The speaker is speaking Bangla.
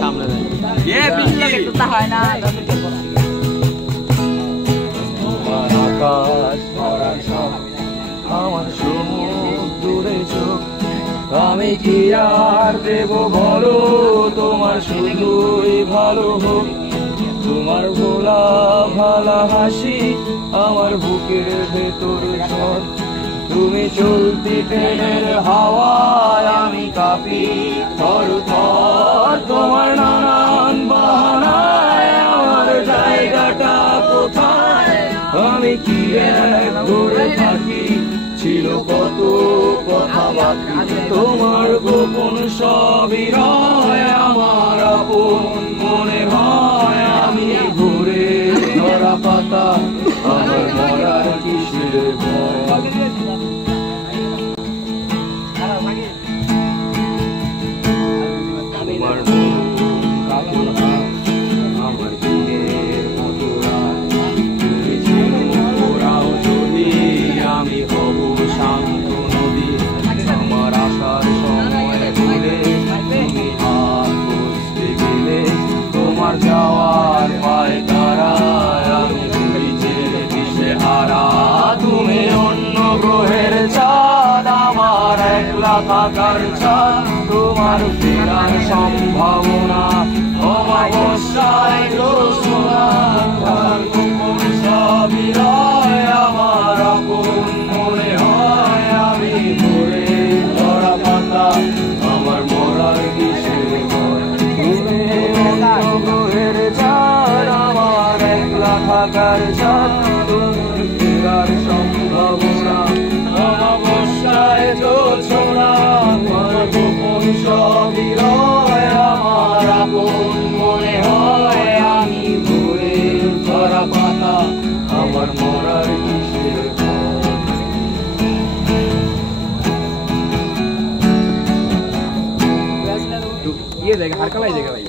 সামনে হয় না আকাশ আমার সমুদ্রে চোখ আমি কি আর দেব বলো তোমার শুধুই ভালো হোক তোমার ভোলা ভালা হাসি আমার বুকের ভেতর ঝড় তুমি চলতি ট্রেনের হাওয়ায় আমি কাঁপি থর থর তোমার নানান বাহানায় আমার জায়গাটা কোথায় আমি কি এক ঘুরে থাকি ছিল কত কথা বাকি তোমার গোপন সবই রয় আমার আপন মনে হয় আমি ঘুরে ধরা পাতা আমার মরার কিসের ভয় তোমার আমার দিনের মতো তুমি ওরাও যদি আমি হব শান্ত নদী আমার আসার সময় ঘুরে তুমি হাত বসতে গেলে তোমার যাওয়ার পায় তারায় আমি নিজের দিশে হারা তুমি অন্য গ্রহের চাঁদ আমার একলা থাকার চাঁদ তোমার ফেরার সম্ভাবনা অমাবস্যায় জ্যোৎস্না গোপন সবই রয় আমার আপন মনে হয় আমি ঘুরে ধরা পাতা আমার মরার কিসের ভয় তুমি অন্য গ্রহের চাঁদ আমার একলা থাকার চাঁদ তোমার ফেরার সম্ভাবনা অমাবস্যায় জ্যোৎস্না গোপন সবই রয় আমার আপন মনে হয় আমি ঘুরে ধরা পাতা আমার মরার কিসের ये देगा हर कलाई देगा भाई